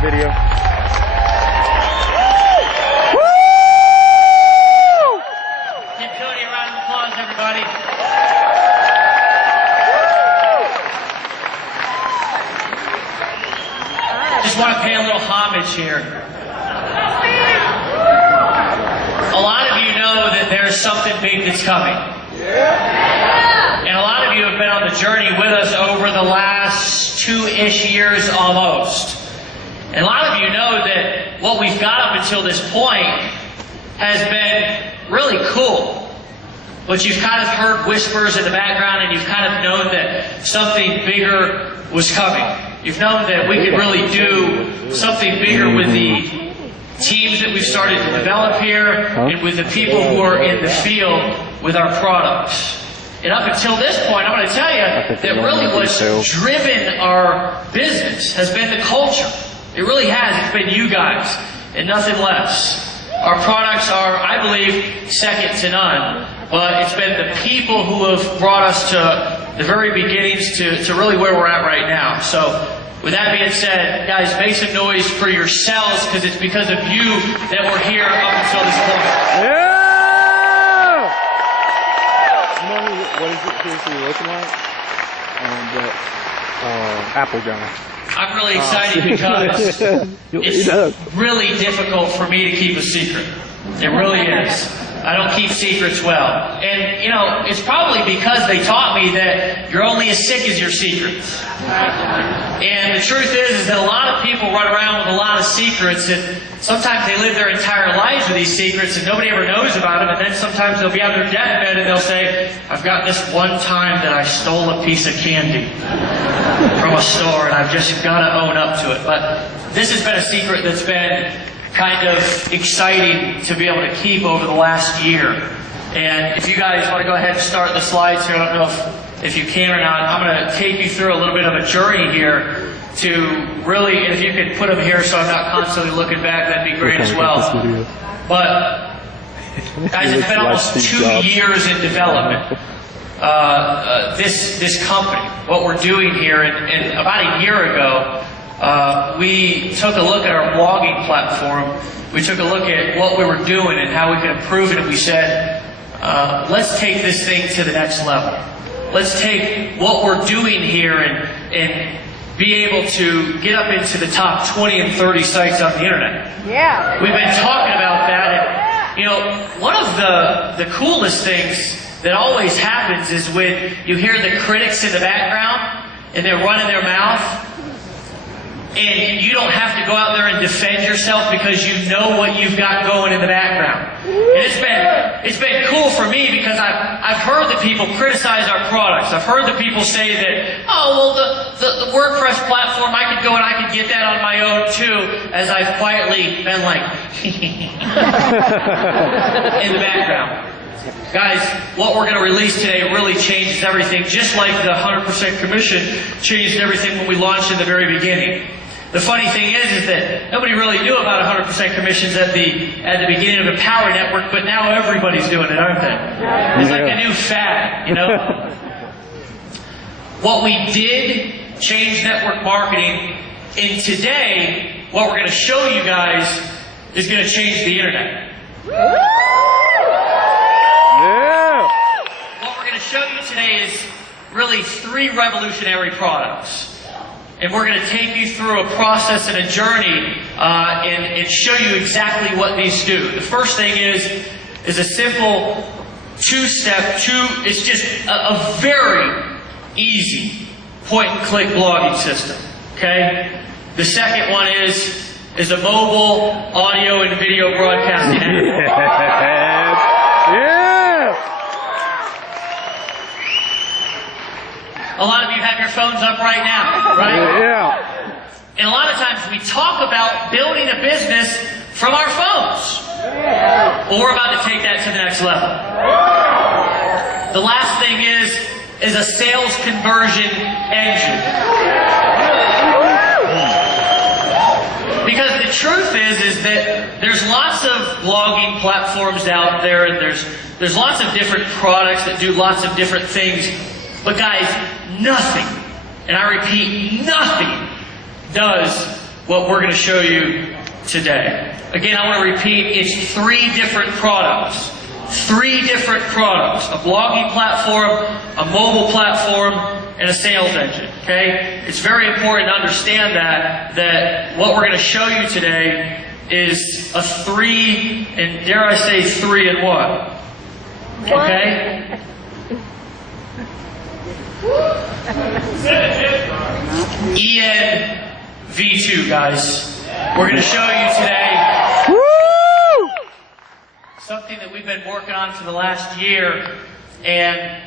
that video. Give Cody a round of applause, everybody. Just want to pay a little homage here. A lot of you know that there's something big that's coming. And a lot of you have been on the journey with us over the last 2-ish years almost. And a lot of you know that what we've got up until this point has been really cool. But you've kind of heard whispers in the background and you've kind of known that something bigger was coming. You've known that we could really do something bigger with the teams that we've started to develop here and with the people who are in the field with our products. And up until this point, I'm going to tell you that really what's driven our business has been the culture. It really has. It's been you guys and nothing less. Our products are, I believe, second to none. But it's been the people who have brought us to the very beginnings to really where we're at right now. So with that being said, guys, make some noise for yourselves because it's because of you that we're here up until this point. Yeah! What is it seriously looking like? Apple John. I'm really excited because it's really difficult for me to keep a secret. It really is. I don't keep secrets well. And, you know, it's probably because they taught me that you're only as sick as your secrets. And the truth is that a lot of people run around with a lot of secrets, and sometimes they live their entire lives with these secrets and nobody ever knows about them, and then sometimes they'll be on their deathbed and they'll say, I've got this one time that I stole a piece of candy from a store and I've just got to own up to it. But this has been a secret that's been kind of exciting to be able to keep over the last year. And if you guys want to go ahead and start the slides here, I don't know if you can or not, I'm going to take you through a little bit of a journey here to really, and if you could put them here so I'm not constantly looking back, that'd be great as well. But guys, it's been almost 2 years in development. This company, what we're doing here, and about a year ago, we took a look at our blogging platform. We took a look at what we were doing and how we could improve it, and we said, let's take this thing to the next level. Let's take what we're doing here and be able to get up into the top 20 and 30 sites on the internet. Yeah. We've been talking about that, and you know, one of the coolest things that always happens is when you hear the critics in the background and they're running their mouth, and you don't have to go out there and defend yourself because you know what you've got going in the background. And it's been cool for me because I've heard that people criticize our products. I've heard that people say that, oh, well, the WordPress platform, I could go and I could get that on my own too, as I've quietly been like, in the background. Guys, what we're going to release today really changes everything, just like the 100% commission changed everything when we launched in the very beginning. The funny thing is that nobody really knew about 100% commissions at the beginning of the Power Network, but now everybody's doing it, aren't they? It's like a new fad, you know? What we did change network marketing, and today, what we're going to show you guys is going to change the internet. What we're going to show you today is really 3 revolutionary products. And we're going to take you through a process and a journey and show you exactly what these do. The first thing is a simple 2-step, it's just a very easy point-and-click blogging system. Okay? The second one is a mobile audio and video broadcasting app. Yeah! A lot of you have your phones up right now, right? Yeah. And a lot of times we talk about building a business from our phones. Well, we're about to take that to the next level. The last thing is a sales conversion engine. Because the truth is that there's lots of blogging platforms out there, and there's lots of different products that do lots of different things. But guys, nothing, and I repeat, nothing does what we're going to show you today. Again, I want to repeat, it's 3 different products. 3 different products. A blogging platform, a mobile platform, and a sales engine. Okay? It's very important to understand that what we're going to show you today is a 3, and dare I say 3 in 1. Okay? ENV2, guys. We're going to show you today something that we've been working on for the last year, and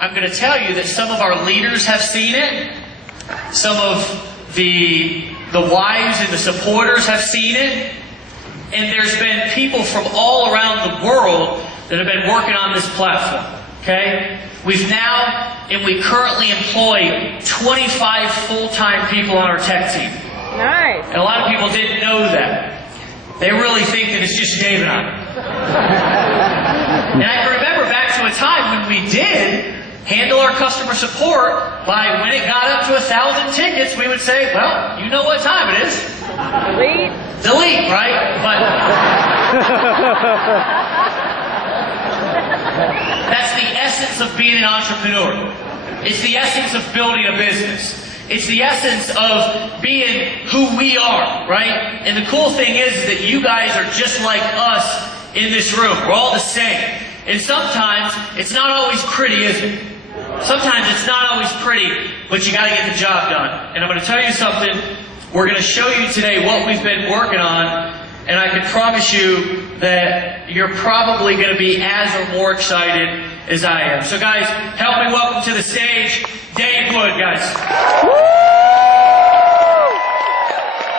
I'm going to tell you that some of our leaders have seen it, some of the wives and the supporters have seen it, and there's been people from all around the world that have been working on this platform. Okay? We currently employ 25 full-time people on our tech team. Nice. And a lot of people didn't know that. They really think that it's just Dave and I. And I can remember back to a time when we did handle our customer support by when it got up to 1,000 tickets, we would say, well, you know what time it is. Delete. Delete, right? But that's the essence of being an entrepreneur. It's the essence of building a business. It's the essence of being who we are, right? And the cool thing is that you guys are just like us in this room. We're all the same. And sometimes it's not always pretty, is it? Sometimes it's not always pretty, but you got to get the job done. And I'm going to tell you something. We're going to show you today what we've been working on, and I can promise you that you're probably going to be as or more excited as I am. So guys, help me welcome to the stage Dave Wood, guys. Woo!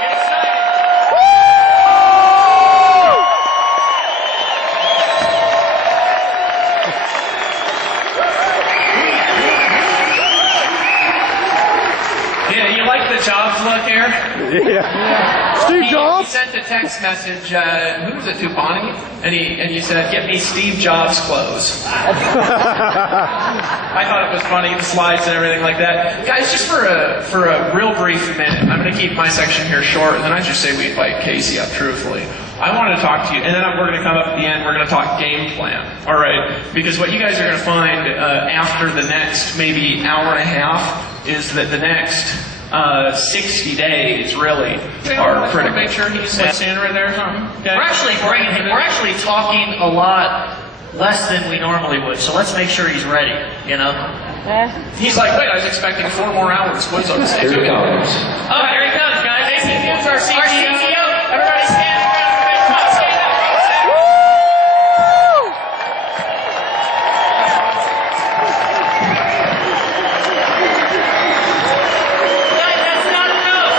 Get excited. Woo! Yeah, you like the Jobs look here? Yeah. Steve He Jobs? sent a text message, who was it to, Bonnie? And he said, get me Steve Jobs clothes. I thought it was funny, the slides and everything like that. Guys, just for a real brief minute, I'm going to keep my section here short, and then I just say we invite Casey up, truthfully. I wanted to talk to you, and then we're going to come up at the end, we're going to talk game plan, all right? Because what you guys are going to find after the next maybe hour and a half is that the next 60 days really are critical. Make sure he's standing right there or something. Okay. We're actually talking a lot less than we normally would, so let's make sure he's ready, you know? He's like, wait, I was expecting 4 more hours. What's on the stage? Here he comes. Oh, here he comes, guys. Here's our CTO. Everybody stand around. Stand up. That's not enough.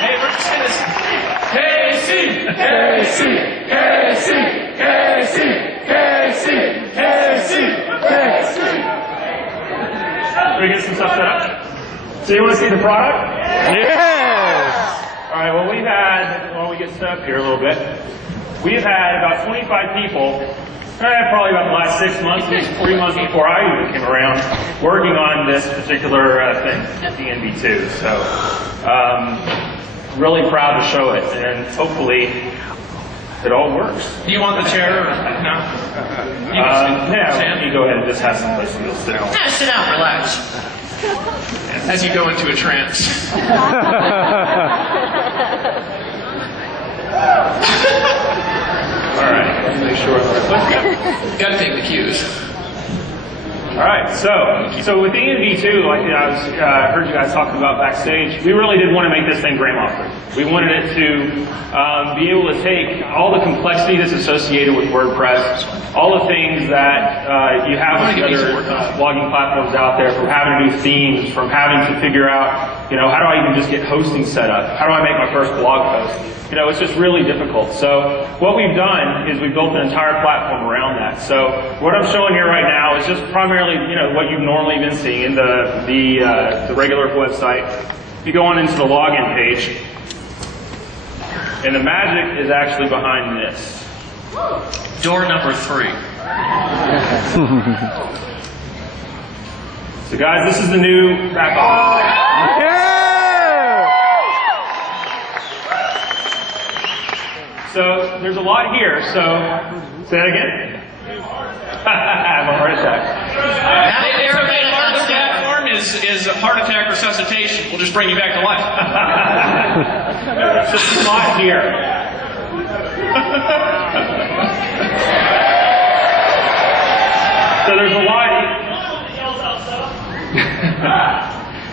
Hey, we're just going to... Can we get some stuff set up? So you want to see the product? Yes! All right, well, while we get set up here a little bit, we've had about 25 people, probably about the last 6 months, at least 3 months before I even came around, working on this particular thing, ENV2. So, really proud to show it, and hopefully it all works. Do you want the chair? Or, no? Yeah, you go ahead and just have some place to sit down. Yeah, sit down, relax. As you go into a trance. All right, let's make sure. Got to take the cues. All right, so with the ENV2, like I heard you guys talking about backstage, we really did want to make this thing grandma-free. We wanted it to be able to take all the complexity that's associated with WordPress, all the things that you have with other blogging platforms out there, from having to do themes, from having to figure out, how do I even just get hosting set up? How do I make my first blog post? It's just really difficult. So what we've done is we've built an entire platform around that. So what I'm showing here right now is just primarily, what you've normally been seeing in the regular website. If you go on into the login page, and the magic is actually behind this. Door number 3. So guys, this is the new back office. So there's a lot here, so say that again? I have a heart attack. Everybody on the platform is a heart attack resuscitation. We'll just bring you back to life. So there's a lot here. So there's a lot.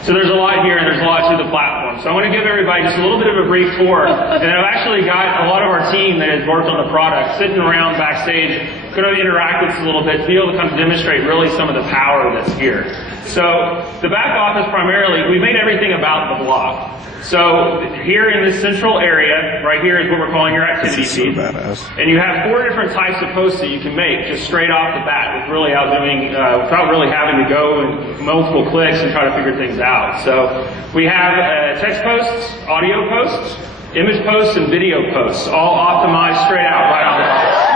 So there's a lot here, and there's a lot to the platform. So I want to give everybody just a little bit of a brief tour. And I've actually got a lot of our team that has worked on the product sitting around backstage, going to interact with us a little bit to be able to kind of demonstrate really some of the power that's here. So the back office primarily, we made everything about the block. So here in this central area, right here is what we're calling your activity feed. And you have 4 different types of posts that you can make just straight off the bat with really without really having to go and multiple clicks and try to figure things out. So we have text posts, audio posts, image posts, and video posts, all optimized straight out right on the box.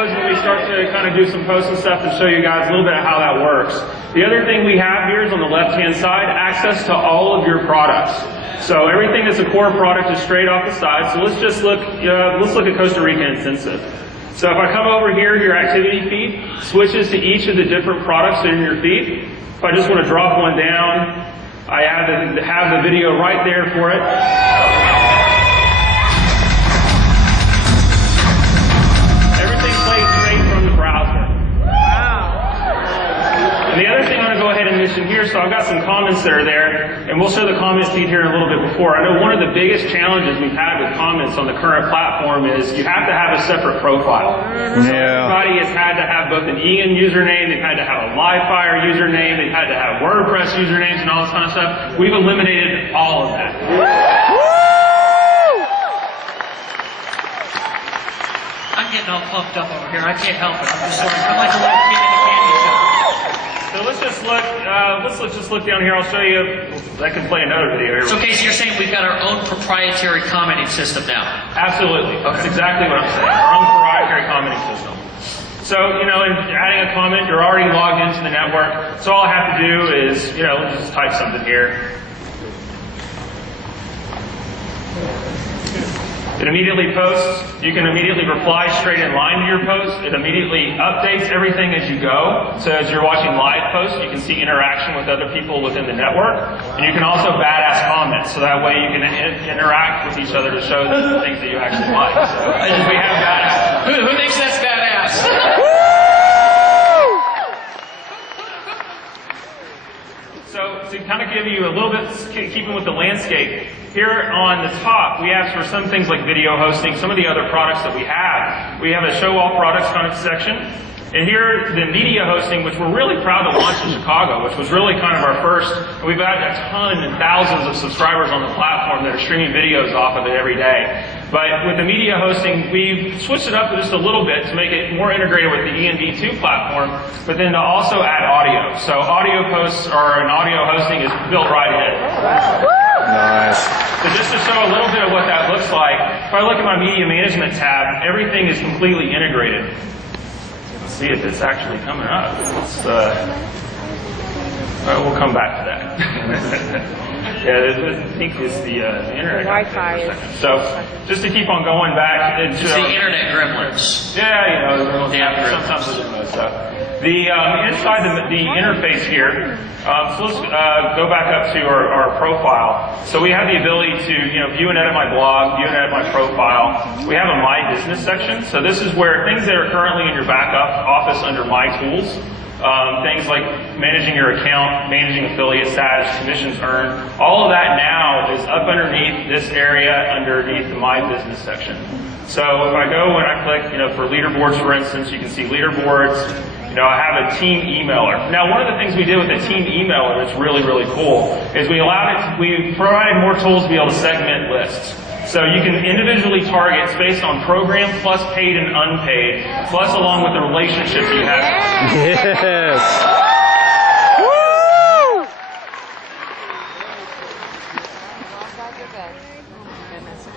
When we start to kind of do some posts and stuff and show you guys a little bit of how that works. The other thing we have here is on the left-hand side, access to all of your products. So everything that's a core product is straight off the side. So let's just look at Costa Rica Intensive. So if I come over here, your activity feed switches to each of the different products in your feed. If I just want to drop one down, I have the video right there for it. And the other thing I'm going to go ahead and mention here, so I've got some comments that are there, and we'll show the comment feed here in a little bit before. I know one of the biggest challenges we've had with comments on the current platform is you have to have a separate profile. So everybody has had to have both an EN username, they've had to have a Livefire username, they've had to have WordPress usernames and all this kind of stuff. We've eliminated all of that. I'm getting all pumped up over here. I can't help it. I'm like a little kid in a candy shop. So let's just look down here. I'll show you. I can play another video here. So, Casey, you're saying we've got our own proprietary commenting system now? Absolutely. That's exactly what I'm saying. Our own proprietary commenting system. So, in adding a comment, you're already logged into the network. So all I have to do is, let's just type something here. It immediately posts. You can immediately reply straight in line to your post. It immediately updates everything as you go. So as you're watching live posts, you can see interaction with other people within the network. And you can also badass comments. So that way you can interact with each other to show the things that you actually like. So we have badass. Who thinks that's badass? So to kind of give you a little bit, keeping with the landscape, here on the top, we have for some things like video hosting, some of the other products that we have a show all products kind of section. And here, the media hosting, which we're really proud to launch in Chicago, which was really kind of our first. We've got a ton and thousands of subscribers on the platform that are streaming videos off of it every day. But with the media hosting, we've switched it up just a little bit to make it more integrated with the ENV2 platform, but then to also add audio. So audio posts and audio hosting is built right in. Nice. So just to show a little bit of what that looks like, if I look at my media management tab, everything is completely integrated. Let's see if it's actually coming up. We'll come back to that. Yeah, I think it's the internet. Wi-Fi. So just to keep on going back. It's the internet gremlins. Yeah, Damn sometimes there's stuff. The inside the interface here. So let's go back up to our profile. So we have the ability to view and edit my blog, view and edit my profile. We have a My Business section. So this is where things that are currently in your back office under My Tools. Things like managing your account, managing affiliate status, commissions earned, all of that now is up underneath this area underneath the My Business section. So if I go and I click, for leaderboards, for instance, you can see leaderboards. I have a team emailer. Now, one of the things we did with the team emailer that's really, really cool is we provided more tools to be able to segment lists. So you can individually target based on program plus paid and unpaid, plus along with the relationships you have. Yes.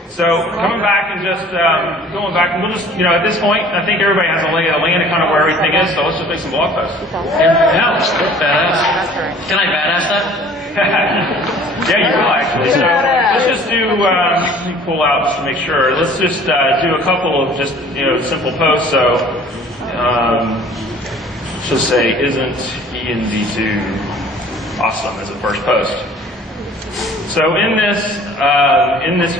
So coming back and just going back, and we'll just, at this point, I think everybody has a lay of the land of kind of where everything is, so let's just make some blog posts. Yeah, badass. Can I badass that? Yeah, you will actually. So let's just do, let me pull out just to make sure. Let's just do a couple of just, simple posts. So let's just say, isn't ENV2 awesome as a first post? So in this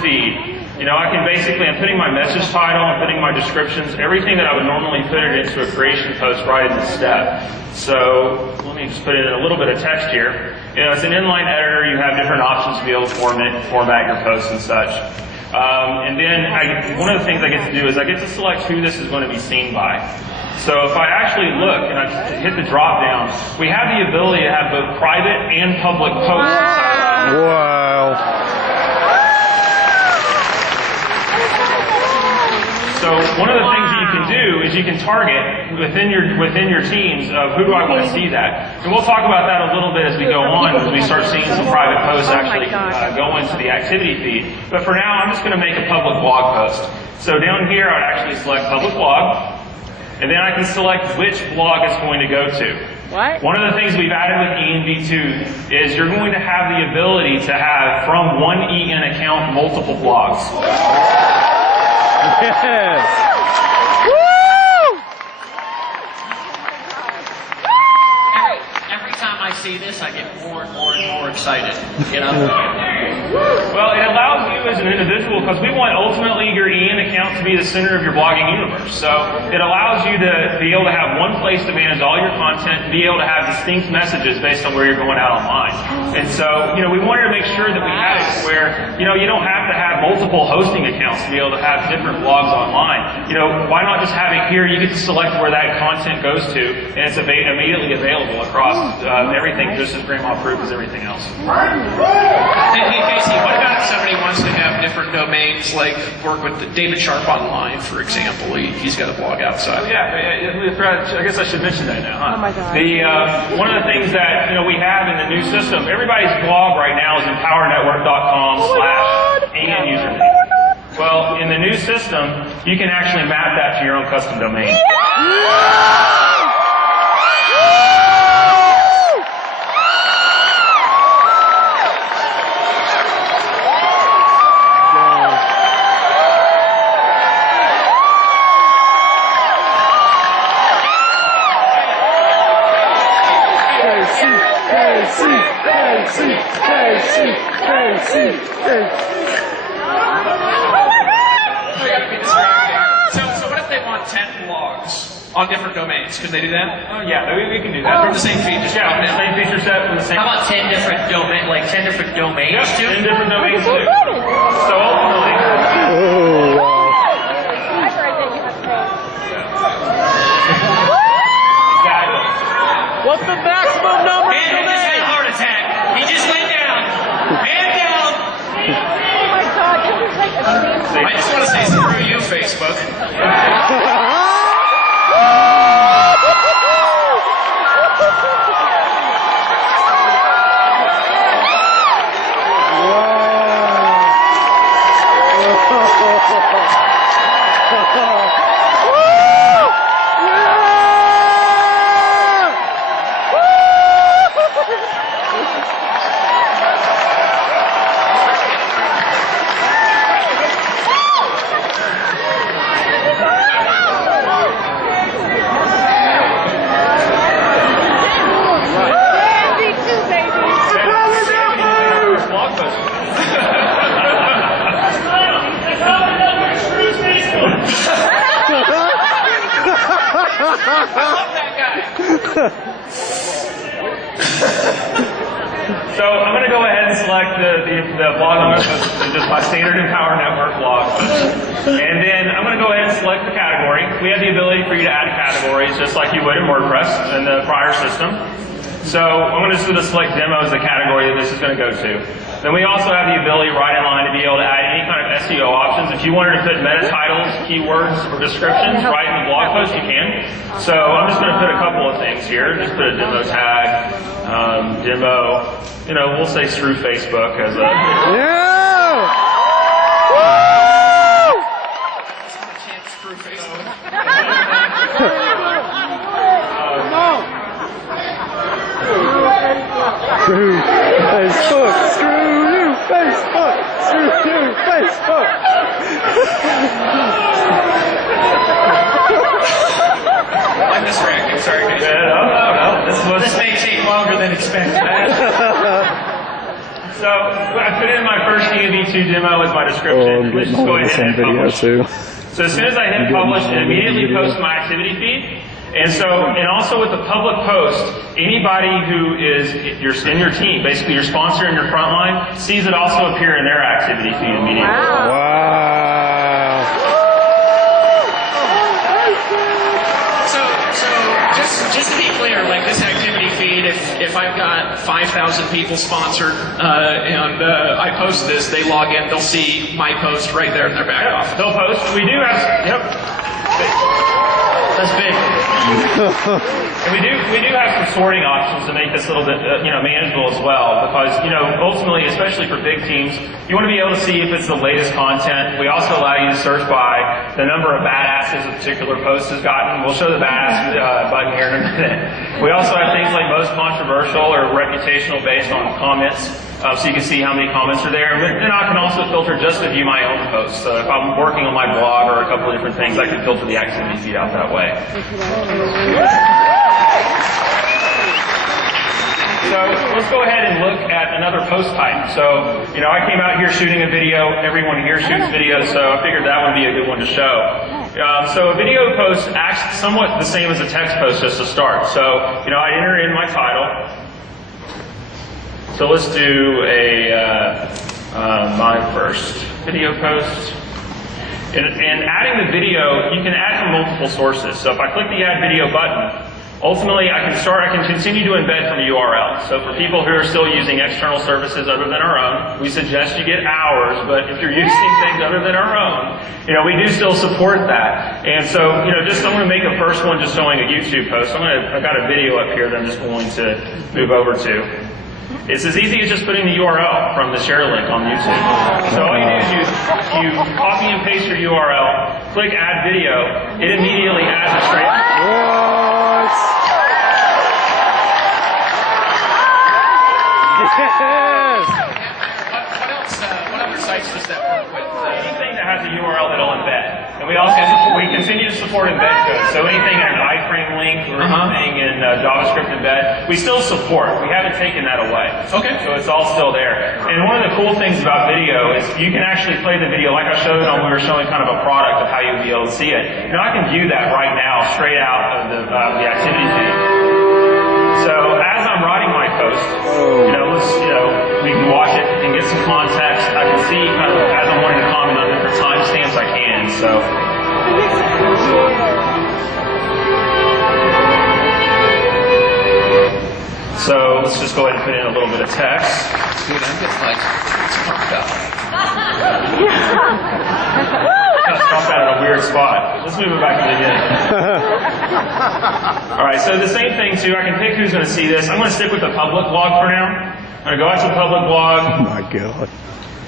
feed, I'm putting my message title, I'm putting my descriptions, everything that I would normally put it into a creation post right in this step. So let me just put in a little bit of text here. It's an inline editor. You have different options to be able to format your posts and such. And then one of the things I get to do is I get to select who this is going to be seen by. So if I actually look and I hit the drop down, we have the ability to have both private and public posts inside. Wow. So one of the things that you can do is you can target within your teams of who do I want to see that. And we'll talk about that a little bit as we go on, as we start seeing some private posts actually go into the activity feed. But for now, I'm just going to make a public blog post. So down here, I would actually select public blog, and then I can select which blog it's going to go to. What? One of the things we've added with ENV2 is you're going to have the ability to have, from one EN account, multiple blogs. Yes. Every time I see this, I get more and more excited. Well, it allows you as an individual, because we want ultimately your EN account to be the center of your blogging universe. So it allows you to be able to have one place to manage all your content, be able to have distinct messages based on where you're going out online. And so, we wanted to make sure that we had it where, you don't have to have multiple hosting accounts to be able to have different blogs online. Why not just have it here? You get to select where that content goes to, and it's immediately available across everything, just as grandma-proof as everything else. Hey, Casey, what about if somebody wants to have different domains, like work with David Sharp Online, for example? He's got a blog outside. I guess I should mention that now, huh? Oh my God. One of the things that we have in the new system, everybody's blog right now is empowernetwork.com/EN username. Well, in the new system, you can actually map that to your own custom domain. So what if they want 10 blogs on different domains? Can they do that? Oh yeah, we can do that. From the same feed, just drop the down. same feature set from the same. How about 10 different domains Yep, too? 10 different domains too. So ultimately, Oh, wow. exactly. What's the maximum number of Man, he just had a heart attack. He just went down. Man down. Oh my God, this is like a scene. I just want to say screw you, Facebook. So I'm going to go ahead and select the blog I'm going to post, just my standard Empower Network blog. And then I'm going to go ahead and select the category. We have the ability for you to add categories just like you would in WordPress in the prior system. So I'm just going to select demo as the category that this is going to go to. Then we also have the ability right in line to be able to add any kind of SEO options. If you wanted to put meta titles, keywords, or descriptions right in the blog post, you can. So I'm just going to put a couple of things here. Just put a demo tag, demo. We'll say through Facebook as a... Yeah! Screw Facebook! Screw you, Facebook! Screw you, Facebook! I'm distracted. Sorry, guys. No. This may take longer than expected. So I put in my first ENV2 demo with my description. Let's just go ahead and publish. So as soon as I hit publish, it immediately posts my activity feed. And also with the public post, anybody who is in your team, basically your sponsor and your frontline, sees it also appear in their activity feed immediately. Wow. So just to be clear, like this activity feed, if I've got 5,000 people sponsored and I post this, they log in, they'll see my post right there in their back office. They'll post. We do have. That's big. And we do have some sorting options to make this a little bit manageable as well, because ultimately, especially for big teams, you want to be able to see if it's the latest content. We also allow you to search by the number of badasses a particular post has gotten. We'll show the badass button here in a minute. We also have things like most controversial or reputational based on comments. So you can see how many comments are there. But then I can also filter just to view my own posts. So if I'm working on my blog or a couple of different things, I can filter the activity feed out that way. So let's go ahead and look at another post type. So, I came out here shooting a video. Everyone here shoots videos, so I figured that would be a good one to show. So a video post acts somewhat the same as a text post just to start. So, I enter in my title. So let's do my first video post. And adding the video, you can add from multiple sources. So if I click the Add Video button, ultimately I can continue to embed from a URL. So for people who are still using external services other than our own, we suggest you get ours, but if you're using things other than our own, we do still support that. And so, I'm going to make a first one just showing a YouTube post. I've got a video up here that I'm just going to move over to. It's as easy as just putting the URL from the share link on YouTube. So all you do is you copy and paste your URL, click Add Video, it immediately adds it straight. What? Yes! What other sites does that work with? Anything that has a URL that'll embed. And we continue to support embed code. So anything in an iframe link or anything in JavaScript embed, we still support. We haven't taken that away. Okay. So it's all still there. And one of the cool things about video is you can actually play the video like I showed on when we were showing kind of a product of how you'd be able to see it. I can view that right now straight out of the activity feed. So as I'm writing my post, we can watch it and get some context. I can see kind of as I'm wanting to comment on different timestamps I can. So let's just go ahead and put in a little bit of text. Dude, I'm getting like pumped up. Stop that in a weird spot. Let's move it back to the beginning. Alright, so the same thing too, I can pick who's going to see this. I'm going to stick with the public blog for now. I'm going to go out to the public blog. Oh my God.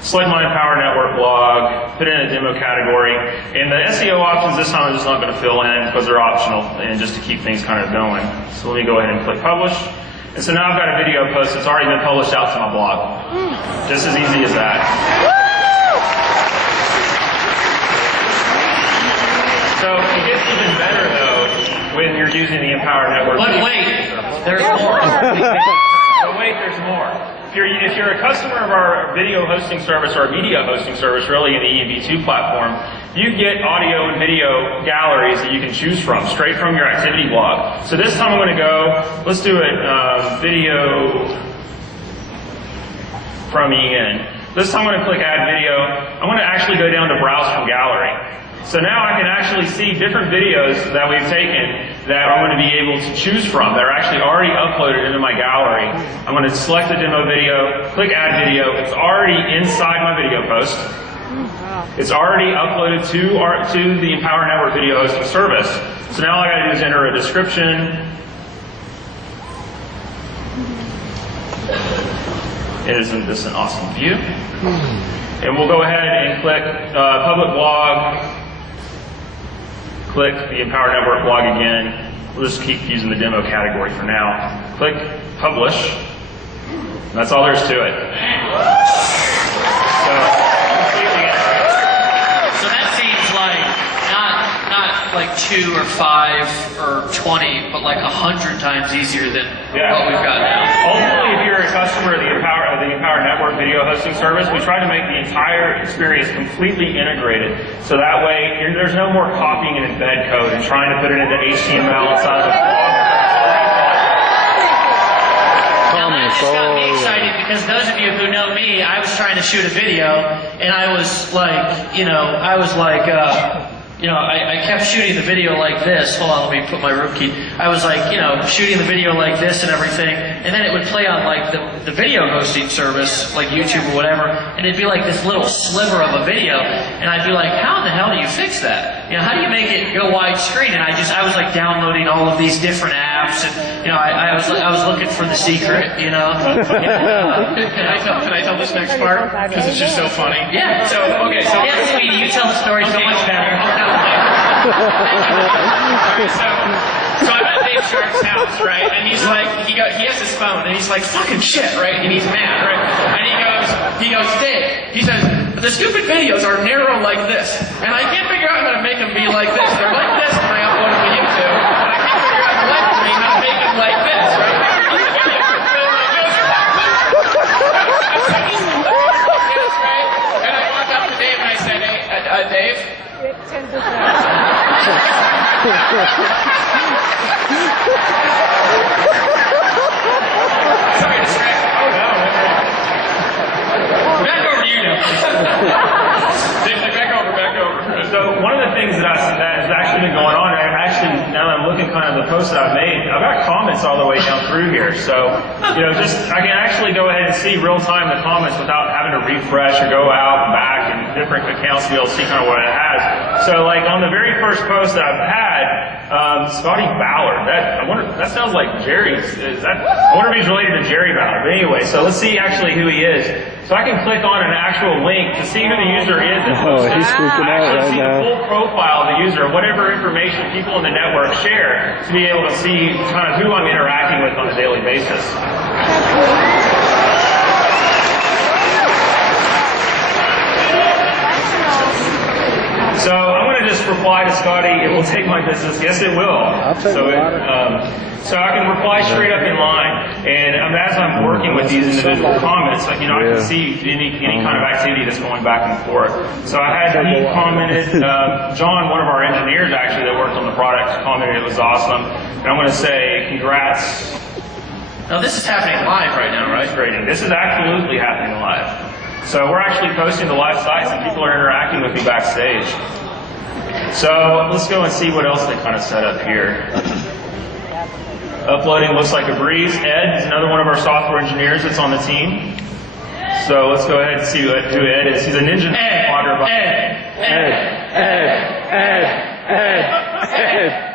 Select my Empower Network blog, put in a demo category, and the SEO options this time I'm just not going to fill in because they're optional and just to keep things kind of going. So let me go ahead and click publish. And so now I've got a video post that's already been published out to my blog. Just as easy as that. So it gets even better though when you're using the Empower Network. But wait, there's more. But wait, there's more. If you're a customer of our video hosting service or media hosting service, really in the ENV2 platform, you get audio and video galleries that you can choose from, straight from your activity blog. So this time I'm going to go, let's do it, video from EN. This time I'm going to click Add Video. I'm going to actually go down to Browse from Gallery. So now I can actually see different videos that we've taken that I'm going to be able to choose from that are actually already uploaded into my gallery. I'm going to select the demo video, click Add Video. It's already inside my video post. It's already uploaded to the Empower Network video hosting service. So now all I got to do is enter a description. Isn't this an awesome view? And we'll go ahead and click public blog, click the Empower Network blog again. We'll just keep using the demo category for now. Click publish. And that's all there is to it. So that seems like not like 2 or 5 or 20, but like 100 times easier than what we've got now. Ultimately, if you're a customer of the Empower Network video hosting service, we try to make the entire experience completely integrated. So that way, there's no more copying and embed code and trying to put it into HTML inside of the blog. Now that just got me excited because those of you who know me, I was trying to shoot a video and I was like, I kept shooting the video like this. Hold on, let me put my room key. I was like, shooting the video like this and everything, and then it would play on like the video hosting service, like YouTube or whatever, and it'd be like this little sliver of a video, and I'd be like, how in the hell do you fix that? How do you make it go widescreen? And I was like downloading all of these different apps, and I was looking for the secret, Can I tell this next part? Because it's just so funny. Yeah. So Sweetie, you tell the story so much better. So I'm at Dave Sharp's house, right? And he's like, he has his phone, and he's like, fucking shit, right? And he's mad, right? And he goes, Dave, he says, the stupid videos are narrow like this, and I can't figure out how to make them be like this. They're like this when I upload them to YouTube, and I can't figure out the live stream how to make them like this, right? These videos are filmed like this. Right? And I walked up to Dave and I said, hey, Dave? Sorry to distract. Back over to you now. Back over. So one of the things that has actually been going on, and now that I'm looking kind of the posts that I've made, I've got comments all the way down through here. So, I can actually go ahead and see real time the comments without having to refresh or go out and back and different accounts to be able to see kind of what it has. So like on the very first post that I've had, Scotty Ballard, that sounds like Jerry. I wonder if he's related to Jerry Ballard. But anyway, so let's see actually who he is. So I can click on an actual link to see who the user is. He's freaking out right see now. the full profile of the user, whatever information people in the network share, to be able to see kind of who I'm interacting with on a daily basis. So I'm going to just reply to Scotty, it will take my business. Yes, it will. So I can reply straight up in line. And as I'm working with these individual comments, I can see any kind of activity that's going back and forth. So I had he commented, John, one of our engineers actually that worked on the product, commented it was awesome. And I'm going to say congrats. Now this is happening live right now, right? This is absolutely happening live. So we're actually posting to live sites and people are interacting with me backstage. So let's go and see what else they kind of set up here. Uploading looks like a breeze. Ed is another one of our software engineers that's on the team. So let's go ahead and see who Ed is. He's a ninja blogger. Ed.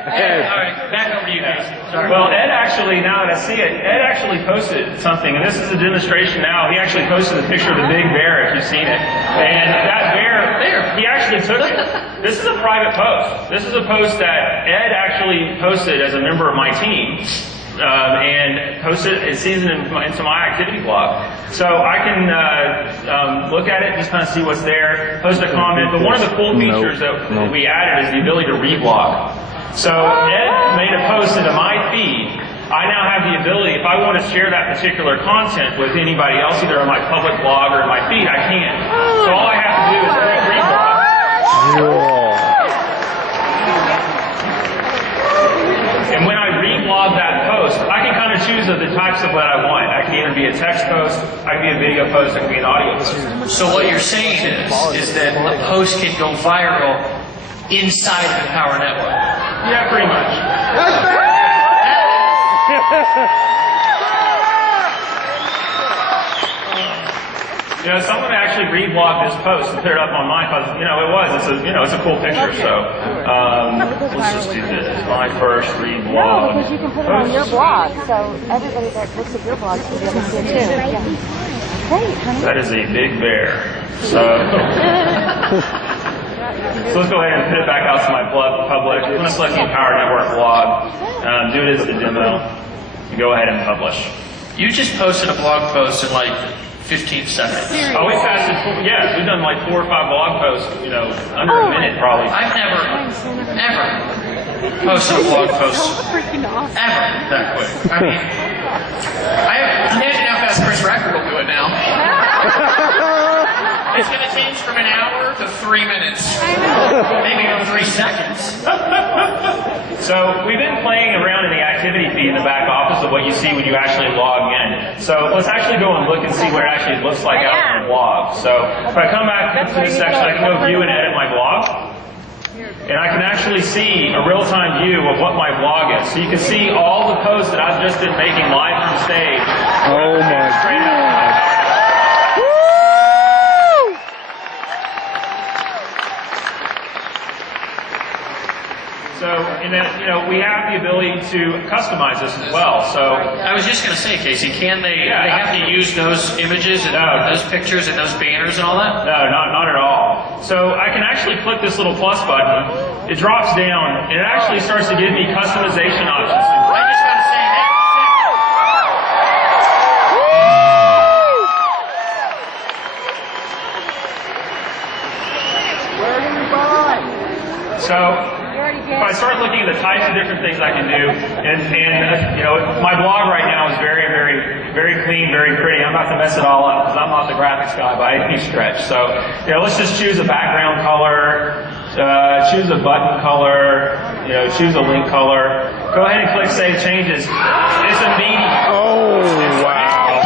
All right, back over to you guys. Sorry. Well, Ed actually, now that I see it, Ed actually posted something, and this is a demonstration now. He actually posted a picture of the big bear, if you've seen it. And that bear, he actually took it. This is a private post. This is a post that Ed actually posted as a member of my team. And posted it sees it into my activity blog. So I can look at it, just kind of see what's there, post a comment. But one of the cool features that we added is the ability to reblog. So Ed made a post into my feed. I now have the ability, if I want to share that particular content with anybody else, either on my public blog or in my feed, I can. So all I have to do is click reblog. And when I reblog that post, I can kind of choose the types of what I want. I can either be a text post, I can be a video post, I can be an audio post. So what you're saying is that a post can go viral inside of the Empower Network. Yeah, pretty much. Someone actually reblogged this post and put it up on mine because, it's a cool picture. So let's just do this. My first reblog. Because you can put it on your blog, so everybody that looks at your blog can be able to see it too. Yeah. Hey, honey. That is a big bear. So let's go ahead and put it back out to my public. I'm going to select the Empower Network blog, do it as a demo, and go ahead and publish. You just posted a blog post in like 15 seconds. Oh, we passed it. Yes, we've done like 4 or 5 blog posts, under a minute probably. I've never posted a blog post Freaking awesome. ever that quick. I mean, imagine how fast Chris Racker will do it now. It's going to change from an hour to 3 minutes. Maybe even 3 seconds. So we've been playing around in the activity feed in the back office of what you see when you actually log in. So let's actually go and look and see what it actually looks like out in the blog. So if I come back into this section, I can go view and edit my blog. And I can actually see a real-time view of what my blog is. So you can see all the posts that I've just been making live from stage. Oh my God. So, and then, we have the ability to customize this as well. So, I was just going to say, Casey, can they have to use those images and those pictures and those banners and all that? no, not at all. So I can actually click this little plus button. It drops down, and it actually starts to give me customization options. I just got to say that. So if I start looking at the types of different things I can do, and my blog right now is very, very, very clean, very pretty. I'm not going to mess it all up because I'm not the graphics guy by any stretch. So let's just choose a background color, choose a button color, choose a link color. Go ahead and click Save Changes. It's immediate. Oh, wow.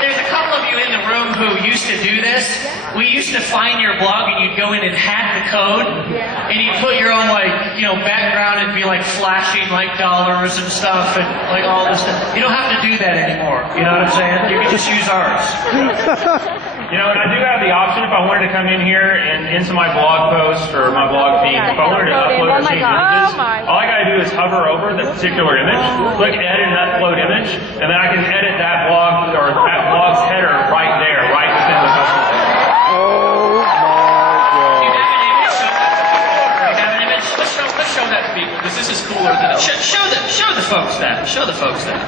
There's a couple of you in the room who used to do this. We used to find your blog and you'd go in and hack the code and you'd put your own background and be like flashing like dollars and stuff and like all this stuff. You don't have to do that anymore. You know what I'm saying? You can just use ours. And I do have the option if I wanted to come in here and into my blog post or my blog feed, if I wanted to upload or change images, all I gotta do is hover over the particular image, click edit and upload image, and then I can edit that blog or that blog's header right there, right within the customization. Oh my Do you God. have an image? Do you have an image? Let's show that to people because this is cooler than Show the folks that. Show the folks that.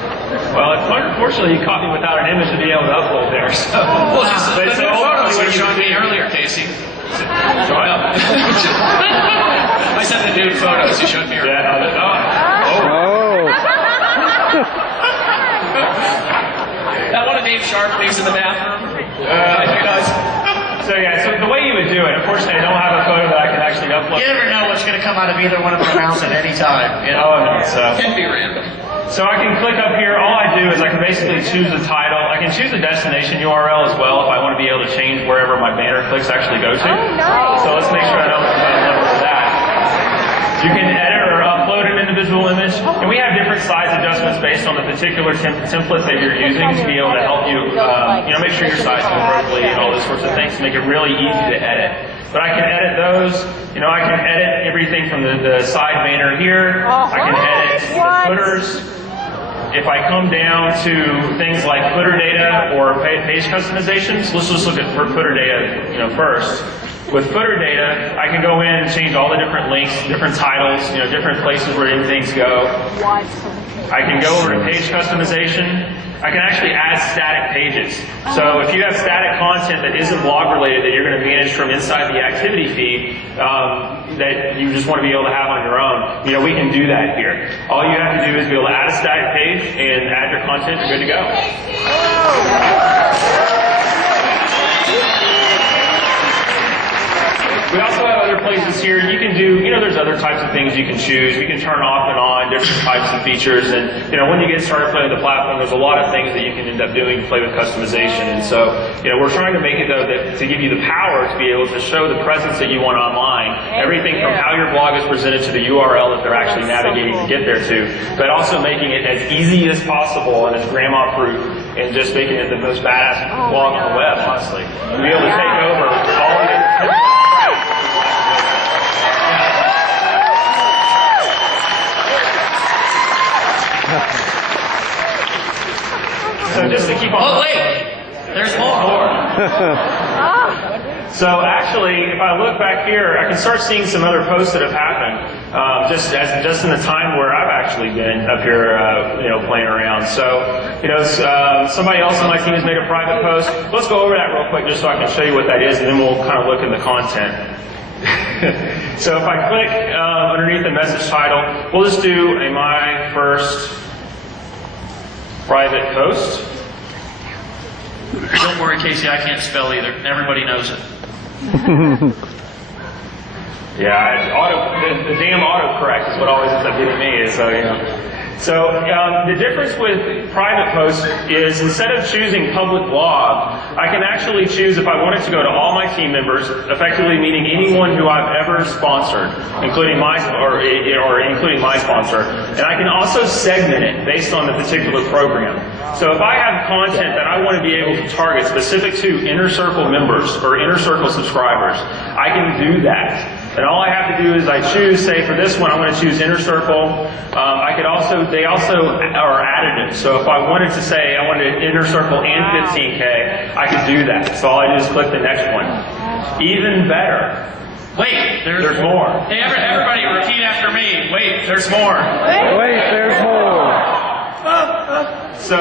Well, unfortunately, you caught me without an image to be able to upload there. So, Well, just but the so photos ultimately, you showed me earlier, Casey. I sent the nude photos you showed me earlier. Oh. That one of Dave Sharpley's in the bathroom. So the way you would do it, unfortunately, I don't have a photo that I can actually upload. You never know what's going to come out of either one of our mouths at any time. Can be random. So I can click up here. All I do is I can basically choose a title. I can choose a destination URL as well if I want to be able to change wherever my banner clicks actually go to. Oh, nice. So let's make sure I don't remember that. You can edit or upload an individual image, and we have different size adjustments based on the particular template that you're using to be able to help you, make sure your size is appropriately and all those sorts of things to make it really easy to edit. But I can edit those. I can edit everything from the side banner here. I can edit the footers. If I come down to things like footer data or page customizations, let's just look at footer data, first. With footer data, I can go in and change all the different links, different titles, different places where things go. I can go over to page customization. I can actually add static pages. So if you have static content that isn't blog related that you're going to manage from inside the activity feed that you just want to be able to have on your own, we can do that here. All you have to do is be able to add a static page and add your content, you're good to go. We also have other places here. You can do, there's other types of things you can choose. You can turn off and on different types of features. And, when you get started playing the platform, there's a lot of things that you can end up doing to play with customization. And so, we're trying to make it, though, to give you the power to be able to show the presence that you want online. Everything from how your blog is presented to the URL that they're actually navigating to get there to, but also making it as easy as possible and as grandma-proof and just making it the most badass blog on the web, honestly. To be able to take over all the So just to keep on. Oh, wait! There's more. So actually, if I look back here, I can start seeing some other posts that have happened just in the time where I've actually been up here, playing around. So, somebody else on my team has made a private post. Let's go over that real quick just so I can show you what that is, and then we'll kind of look in the content. So if I click underneath the message title, we'll just do a my first private post. Don't worry, Casey, I can't spell either. Everybody knows it. Yeah, the damn autocorrect is what always ends up getting me. So the difference with private posts is instead of choosing public blog, I can actually choose if I wanted to go to all my team members, effectively meaning anyone who I've ever sponsored, including my sponsor, and I can also segment it based on the particular program. So if I have content that I want to be able to target specific to Inner Circle members or Inner Circle subscribers, I can do that. And all I have to do is I choose, say for this one, I'm going to choose Inner Circle. They also are additive. So if I wanted to say I wanted Inner Circle and 15K, I could do that. So all I do is click the next one. Even better. Wait, There's more. Hey, everybody repeat after me. Wait, there's more. Wait, there's more. So,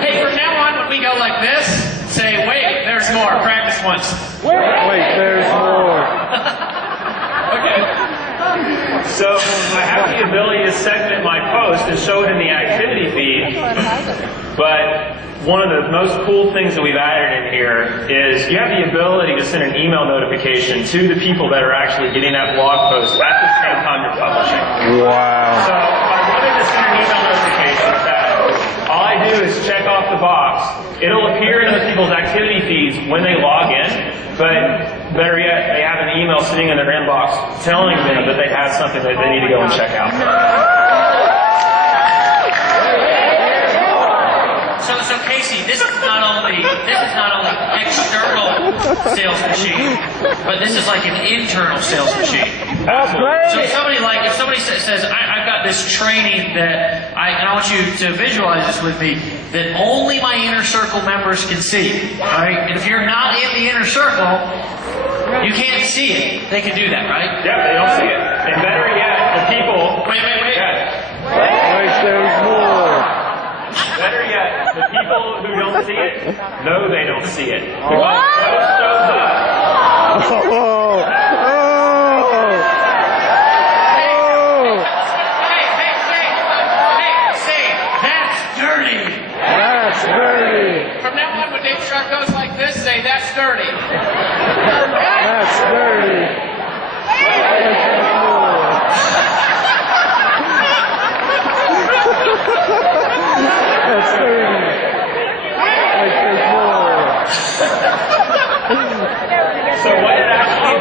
Hey, from now on, when we go like this, say, wait, there's more. Practice once. Wait, there's more. so I have the ability to segment my post and show it in the activity feed. But one of the most cool things that we've added in here is you have the ability to send an email notification to the people that are actually getting that blog post at the same time you're publishing. Wow. So if I wanted to send an email notification to that, all I do is check off the box. It'll appear in the people's activity feeds when they log in, but better yet, they have an email sitting in their inbox telling them that they have something that they need to go and check out. So Casey, this is not only external sales machine, but this is like an internal sales machine. So if somebody says, I've got this training and I want you to visualize this with me, that only my Inner Circle members can see, right? And if you're not in the Inner Circle, you can't see it. They can do that, right? Yeah, they don't see it. And better yet, the people... Wait. Yeah. Wait, there's more. Better yet, the people who don't see it know they don't see it. Because post shows up. Say, that's dirty. That's dirty. From now on, when Dave Sharp goes like this, say, that's dirty. That's dirty. That's dirty. Like there's more. So what it actually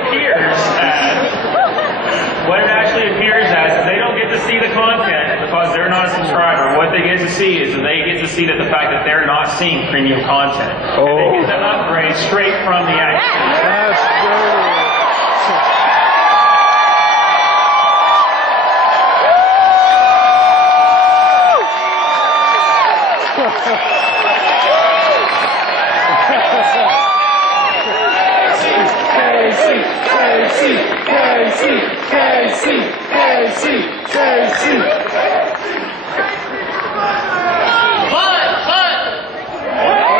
appears as, they don't get to see the content because they're not a subscriber. What they get to see is they get to see the fact that they're not seeing premium content. Oh. And they get an upgrade straight from the activity. That's dirty.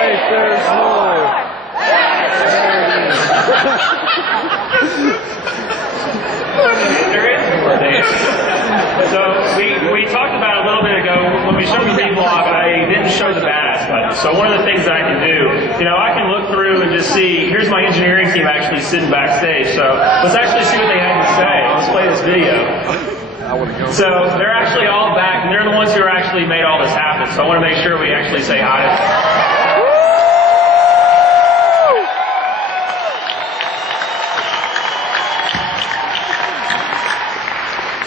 Wait, there's more. There is more there. So we talked about a little bit ago when we showed the vlog, I didn't show the badass button. So one of the things that I can do, I can look through and just see, here's my engineering team actually sitting backstage. So let's actually see what they had to say. Let's play this video. So they're actually all back, and they're the ones who actually made all this happen. So I want to make sure we actually say hi to them.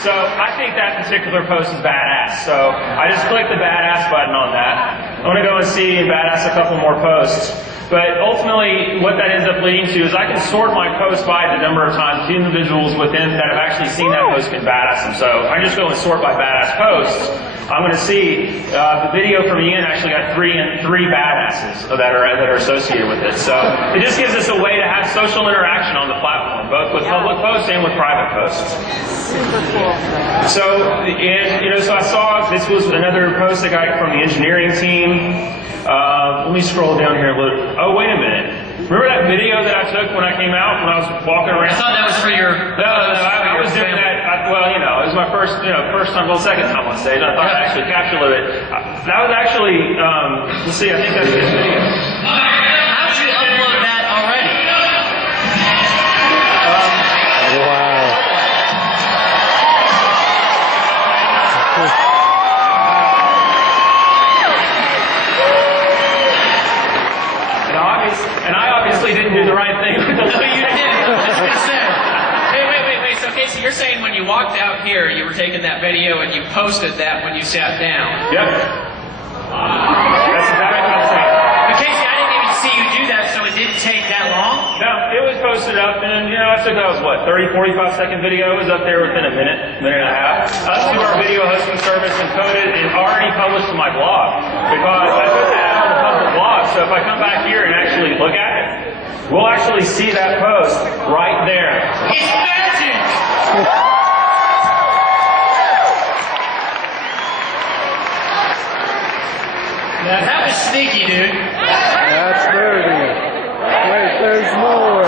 So I think that particular post is badass. So I just click the badass button on that. I want to go and see and badass a couple more posts. But ultimately, what that ends up leading to is I can sort my post by the number of times the individuals within that have actually seen that post can badass themselves. If I just go and sort by badass posts, I'm going to see the video from Ian actually got three badasses that are associated with it. So it just gives us a way to have social interaction on the platform, both with public posts and with private posts. Super cool. So, so I saw this was another post I got from the engineering team. Let me scroll down here a little. Oh, wait a minute. Remember that video that I took when I came out, when I was walking around? I thought that was for your... No, I was doing that. It was my first time, second time on stage. I thought I'd actually capture it. That was actually, let's see, I think that's this video. How did you upload that already? Wow. And I obviously didn't do the right thing. No, you didn't. I was just going to say. Wait. So, Casey, you're saying when you walked out here, you were taking that video and you posted that when you sat down. Yep. That's exactly what I'm saying. But, Casey, I didn't even see you do that, so it didn't take that long? No, it was posted up, and I took that was what, 30, 45-second video. It was up there within a minute and a half. Us do our video hosting service encoded and already published to my blog because I put that out on the public blog. So if I come back here and actually look at it, we'll actually see that post right there. It's magic! That was sneaky, dude. That's dirty. Wait, there's more.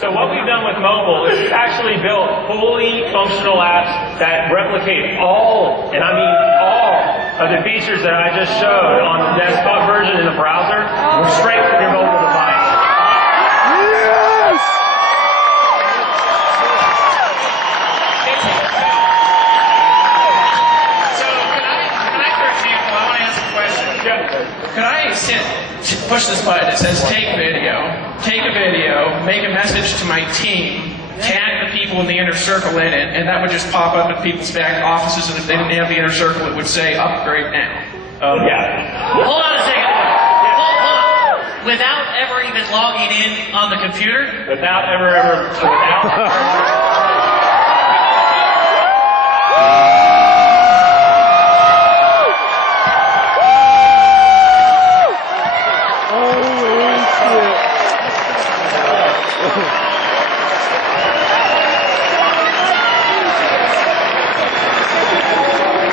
So what we've done with mobile is we've actually built fully functional apps that replicate all, and I mean all, of the features that I just showed on the desktop version in the browser straight from your mobile device. Yes! So, can I, for example, I want to ask a question. Could I push this button that says take a video, make a message to my team, tag the people in the inner circle in it, and that would just pop up in people's back offices, and if they didn't have the inner circle, it would say upgrade now. Yeah. Hold on a second. Hold on. Without ever even logging in on the computer? Without Holy shit.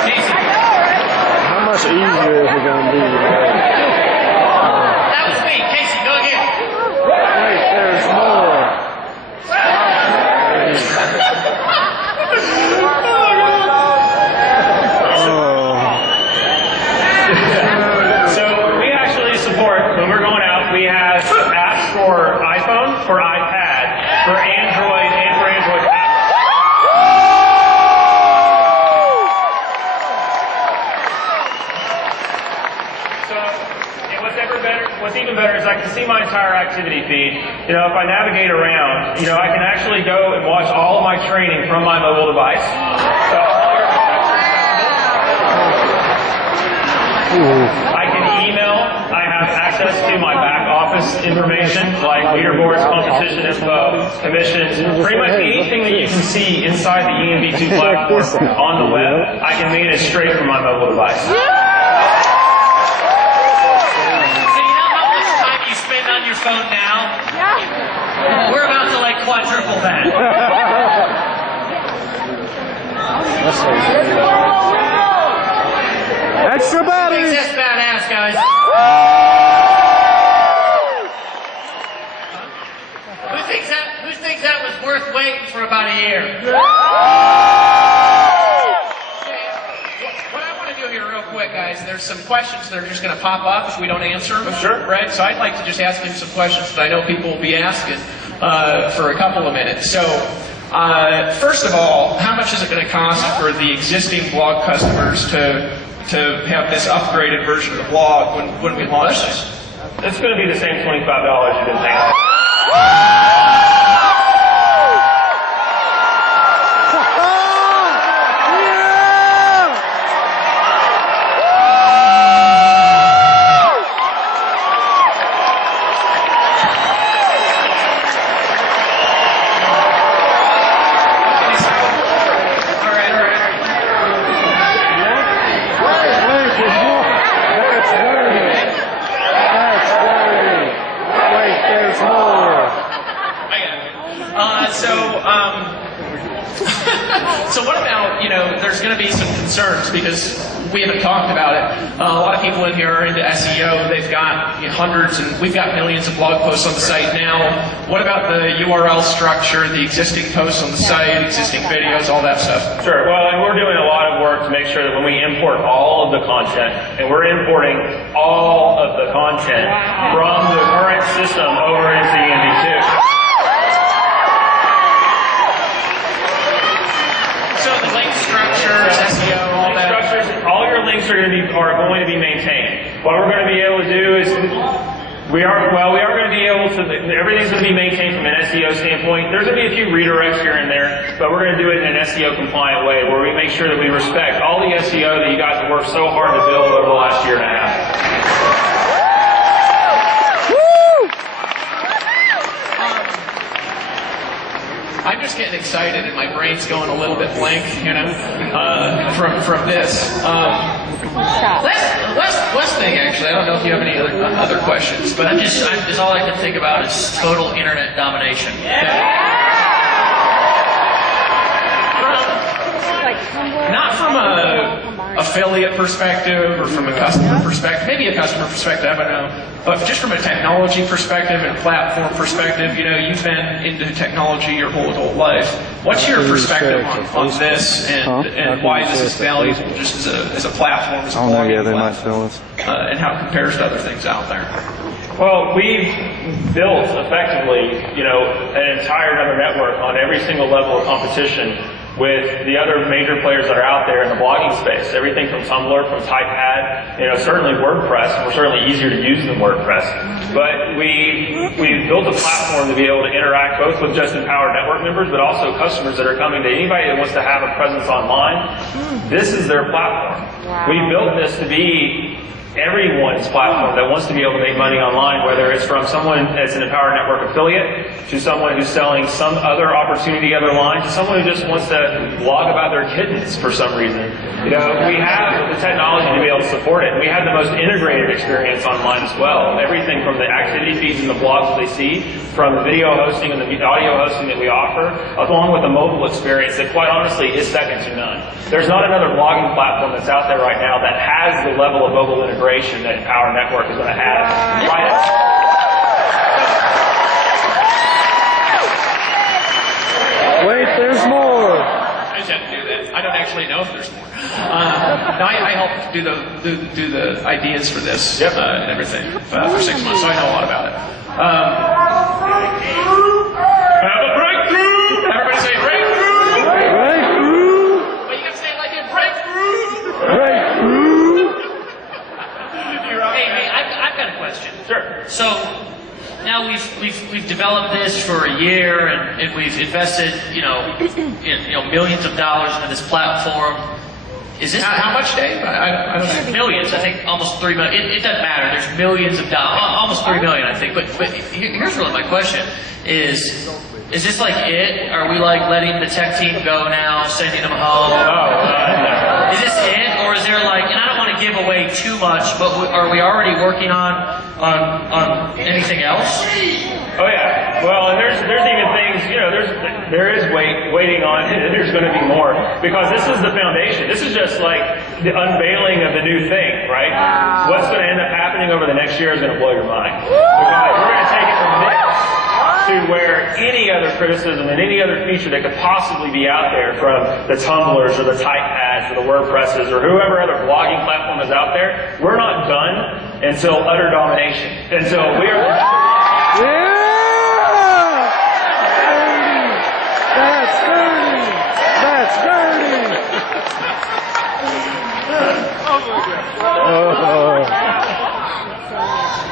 Casey, How much easier is it going to be? that was me. Casey, go again. Wait, there's more. So we actually support, when we're going out, we have apps for iPhone, for iPad, for Android, and for Android apps. So, and what's even better is I can see my entire activity feed. If I navigate around, I can actually go and watch all of my training from my mobile device. So, I can email. I have access to my back office information, like leaderboards, competition info, commissions, pretty much anything that you can see inside the ENV2 platform on the web, I can manage straight from my mobile device. So you know how much time you spend on your phone now? Yeah. We're about to quadruple that. That's so cool. Extra batteries! That's badass, guys. Who thinks that was worth waiting for about a year? What I want to do here real quick, guys, there's some questions that are just going to pop up if we don't answer them. Sure. Right? So I'd like to just ask him some questions that I know people will be asking for a couple of minutes. So, first of all, how much is it going to cost for the existing blog customers to have this upgraded version of the blog when we launch this? It's going to be the same $25 you've been paying. there's going to be some concerns because we haven't talked about it. A lot of people in here are into SEO. They've got hundreds, and we've got millions of blog posts on the site now. What about the URL structure, the existing posts on the site, existing videos, all that stuff? Sure. Well, and we're doing a lot of work to make sure that when we import all of the content, and we're importing all of the content from the current system over into ENV2. So the link structures, SEO, all that. Structures, all your links are going to be maintained. What we're going to be able to do is we are going to be able to, everything's going to be maintained from an SEO standpoint. There's going to be a few redirects here and there, but we're going to do it in an SEO compliant way where we make sure that we respect all the SEO that you guys have worked so hard to build over the last year and a half. I'm just getting excited and my brain's going a little bit blank, from this. Last thing, actually, I don't know if you have any other questions, but I'm just all I can think about is total internet domination. Not from a affiliate perspective or from a customer perspective, maybe a customer perspective, I don't know, but just from a technology perspective and platform perspective, you've been into technology your whole adult life. What's your perspective on this and why this is valuable just as a platform, as a blogging platform, and how it compares to other things out there? Well, we've built effectively, an entire number network on every single level of competition with the other major players that are out there in the blogging space. Everything from Tumblr, from Typepad, certainly WordPress, and we're certainly easier to use than WordPress. But we've built a platform to be able to interact both with just Empowered Network members, but also customers that are coming to anybody that wants to have a presence online. This is their platform. We built this to be everyone's platform that wants to be able to make money online, whether it's from someone that's an Empowered Network affiliate, to someone who's selling some other opportunity other line, to someone who just wants to blog about their kittens for some reason. We have the technology to be able to support it. We have the most integrated experience online as well. Everything from the activity feeds and the blogs that they see, from the video hosting and the audio hosting that we offer, along with the mobile experience that quite honestly is second to none. There's not another blogging platform that's out there right now that has the level of mobile integration that Empowered Network is going to have. Wait, there's more. I just had to do that. I don't actually know if there's more. I helped do the ideas for this and everything for 6 months, so I know a lot about it. Have a breakthrough! Everybody say breakthrough! Breakthrough! Well, you got to say it like a breakthrough! Breakthrough! Hey, I've got a question. Sure. So now we've developed this for a year, and we've invested, millions of dollars into this platform. Is this How much, Dave? I don't know. millions? I think almost 3 million. It doesn't matter. There's millions of dollars, almost 3 million, I think. But here's really my question: Is this like it? Are we like letting the tech team go now, sending them home? Is this it, or is there like? And I don't want to give away too much, but are we already working on anything else? Oh yeah. Well, and there's even things, there is waiting on, and there's going to be more, because this is the foundation. This is just like the unveiling of the new thing, right? What's going to end up happening over the next year is going to blow your mind. Because we're going to take it from this to where any other criticism and any other feature that could possibly be out there from the Tumblrs or the Typepads or the WordPresses or whoever other blogging platform is out there, we're not done until utter domination. And so we are... Yeah! That's dirty! That's dirty!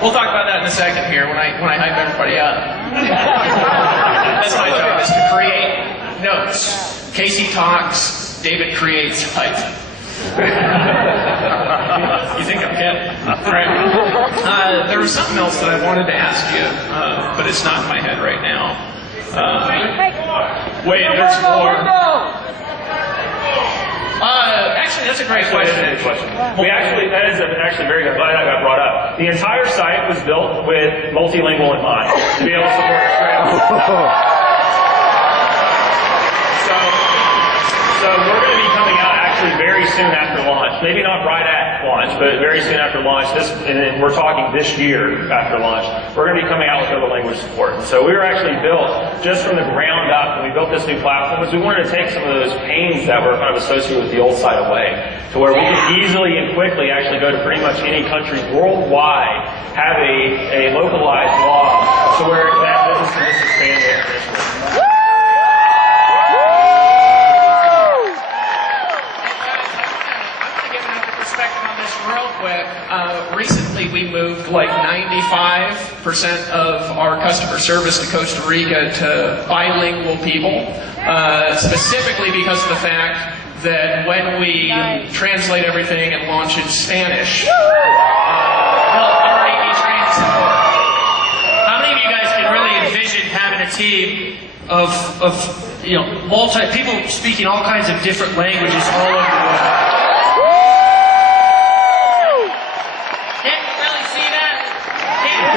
We'll talk about that in a second here when I hype everybody up. That's my job, is to create notes. Casey talks, David creates hype. You think I'm kidding? Right. There was something else that I wanted to ask you, but it's not in my head right now. Wait, there's more. Actually, that's a great question. That is actually very good. Glad that got brought up. The entire site was built with multilingual in mind to be able to support So we're going to be coming out actually very soon after launch, maybe not right at launch, but very soon after launch, and then we're talking this year after launch, we're going to be coming out with other language support. So we were actually built just from the ground up when we built this new platform, is we wanted to take some of those pains that were kind of associated with the old site away, to where we can easily and quickly actually go to pretty much any country worldwide, have a localized blog, so where that business can just expand internationally. Real quick, recently we moved like 95% of our customer service to Costa Rica to bilingual people, specifically because of the fact that when we translate everything and launch in Spanish, How many of you guys can really envision having a team of people speaking all kinds of different languages all over the world?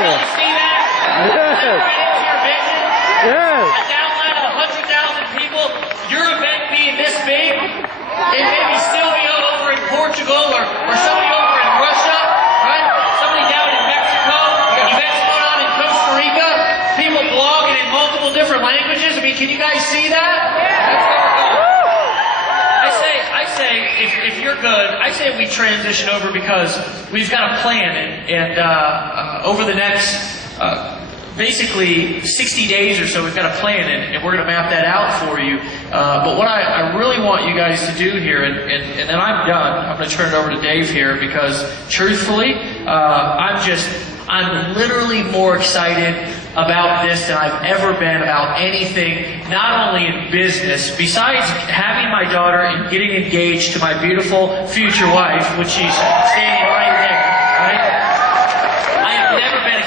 Yes. A downline of 100,000 people, your event being this big, and maybe still be over in Portugal or somebody over in Russia, right? Somebody down in Mexico, events going on in Costa Rica, people blogging in multiple different languages. I mean, can you guys see that? That's where we're going. I say, if you're good, I say we transition over because we've got a plan, and over the next basically 60 days or so, we've got a plan, and we're going to map that out for you. But what I really want you guys to do here, and then I'm done. I'm going to turn it over to Dave here because, truthfully, I'm literally more excited about this than I've ever been about anything, not only in business, besides having my daughter and getting engaged to my beautiful future wife, which she's standing right there, right? I have never been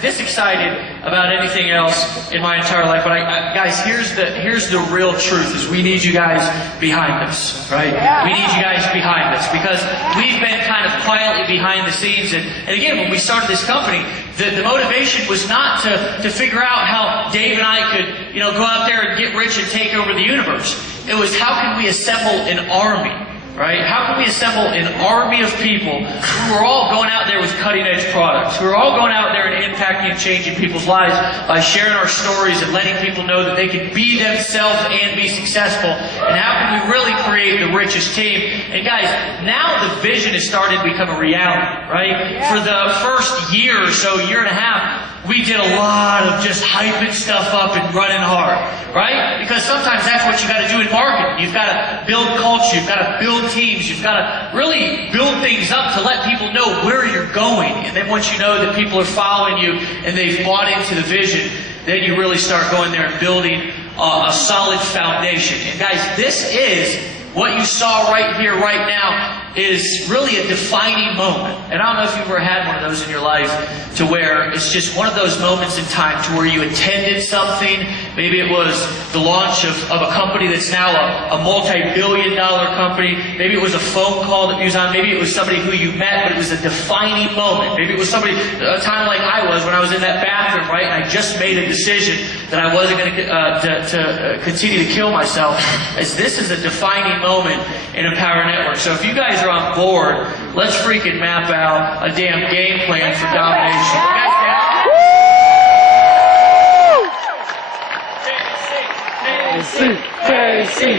this excited about anything else in my entire life. But guys, here's the real truth: is we need you guys behind us, right? We need you guys behind us because we've been kind of quietly behind the scenes. And again, when we started this company, the motivation was not to figure out how Dave and I could, go out there and get rich and take over the universe. It was how can we assemble an army. Right? How can we assemble an army of people who are all going out there with cutting-edge products, who are all going out there and impacting and changing people's lives by sharing our stories and letting people know that they can be themselves and be successful? And how can we really create the richest team? And guys, now the vision is starting to become a reality, right? For the first year or so, year and a half, we did a lot of just hyping stuff up and running hard, right? Because sometimes that's what you got to do in marketing. You've got to build culture, you've got to build teams, you've got to really build things up to let people know where you're going. And then once you know that people are following you and they've bought into the vision, then you really start going there and building a solid foundation. And guys, this is what you saw right here, right now, is really a defining moment. And I don't know if you've ever had one of those in your life to where it's just one of those moments in time to where you attended something. Maybe it was the launch of a company that's now a multi-billion-dollar company. Maybe it was a phone call that you was on. Maybe it was somebody who you met, but it was a defining moment. Maybe it was somebody, a time like I was when I was in that bathroom, right? And I just made a decision that I wasn't going to continue to kill myself. As this is a defining moment in Empower Network. So if you guys are on board, let's freaking map out a damn game plan for domination. You guys down? JC.